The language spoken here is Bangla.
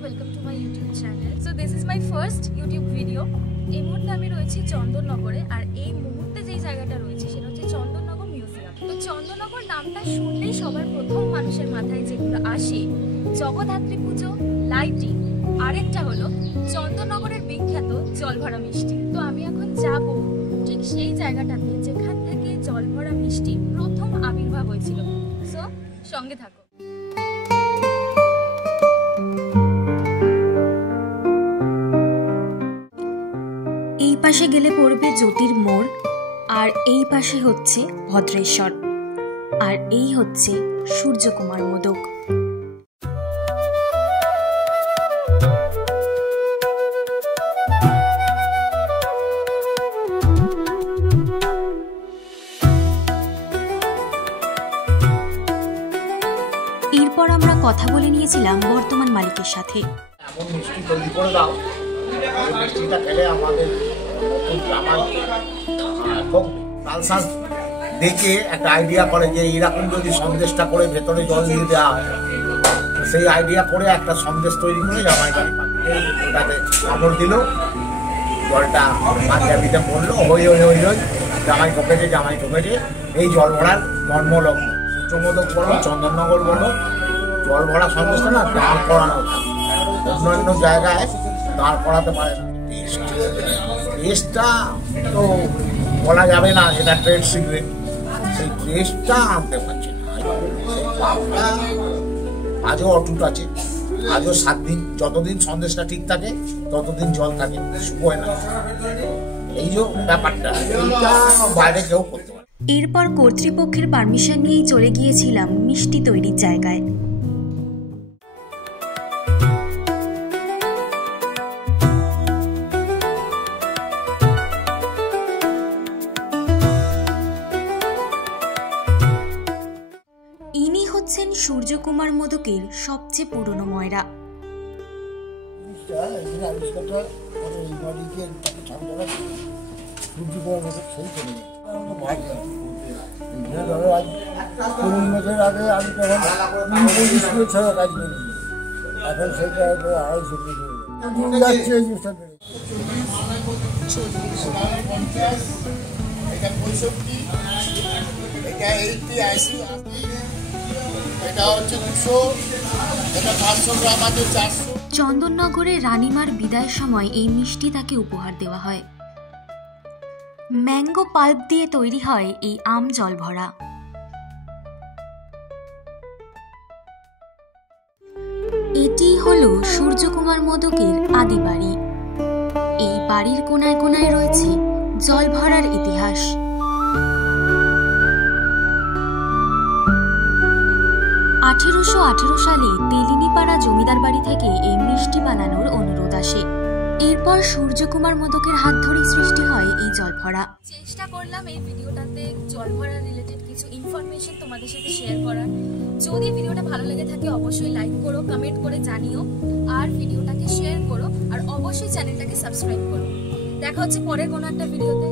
Welcome to my YouTube channel. So this is my first YouTube video. এই মুহূর্তে আমি রয়েছি চন্দননগরে, আর এই মুহূর্তে যেই জায়গাটা রয়েছে সেটা হচ্ছে চন্দননগর মিউজিয়াম। তো চন্দননগর নামটা শুনলেই সবার প্রথম মানুষের মাথায় যেগুলো আসে জগদ্ধাত্রী পুজো, লাইটিং, আরেকটা হলো চন্দননগরের বিখ্যাত জলভরা মিষ্টি। তো আমি এখন যাব ঠিক সেই জায়গাটাতে যেখান থেকে জলভরা মিষ্টি প্রথম আবির্ভাব হয়েছিল। সো সঙ্গে থাকো। এই পাশে গেলে পড়বে জ্যোতির মোড়, আর এই পাশে হচ্ছে ভদ্রেশ্বর, আর এই হচ্ছে সূর্যকুমার মোদক। এরপর আমরা কথা বলে নিয়েছিলাম বর্তমান মালিকের সাথে। এমন মিষ্টি তৈরি করে দাও, এই মিষ্টিটা খেলে আমাদের খুব লালসাস দেখে একটা আইডিয়া করে যে এরকম যদি সন্দেশটা করে ভেতরে জল দিয়ে দেওয়া হয়, সেই আইডিয়া করে একটা সন্দেশ তৈরি করে জামাই বাড়ি ওটাতে কামড় দিল, জলটা পাঞ্জাবিতে পড়লো, হই হই হই হই জামাই ঠকেছে। এই জল ভরার জন্মলগ্ন। সূর্যমোদক বলো, চন্দননগর বলো, জল ভরা সন্দেশটা না দাঁড় করানো থাকে, অন্যান্য জায়গায় দাঁড় করাতে পারে না। টেস্টটা তো বলা যাবে না, এটা ট্রেড সিক্রেট। সেই টেস্টটা আনতে পারছে না। সেই পাপটা আজও অটুট আছে, আজও 7 দিন, যতদিন সন্দেশটা ঠিক থাকে ততদিন জল থাকে, শুকোয় না। এই যে ব্যাপারটা, এইটা বাইরে কেউ করতে পারে। এরপর কর্তৃপক্ষের পারমিশন নিয়েই চলে গিয়েছিলাম মিষ্টি তৈরির জায়গায়। ইনি হচ্ছেন সূর্যকুমার মোদকের সবচেয়ে পুরনো ময়রা। চন্দননগরের রানীমার বিদায়ের সময় এই মিষ্টি তাকে উপহার দেওয়া হয়। ম্যাঙ্গো পাল্প দিয়ে তৈরি হয় এই আম জল ভরা। এটি হলো সূর্যকুমার মোদকের আদি বাড়ি। এই বাড়ির কোনায় কোনায় রয়েছে জল ভরার ইতিহাস। 1818 সালে তেলিনীপাড়া জমিদার বাড়ি থেকে এই মিষ্টি বানানোর অনুরোধ আসে। এরপর সূর্যকুমার মোদকের হাত ধরেই সৃষ্টি হয় এই জলভরা। চেষ্টা করলাম এই ভিডিওটাতে জলভরা রিলেটেড কিছু ইনফরমেশন তোমাদের সাথে শেয়ার করার। যদি ভিডিওটা ভালো লেগে থাকে অবশ্যই লাইক করো, কমেন্ট করে জানিও, আর ভিডিওটাকে শেয়ার করো, আর অবশ্যই চ্যানেলটাকে সাবস্ক্রাইব করো। দেখা হচ্ছে পরের কোনো একটা ভিডিওতে।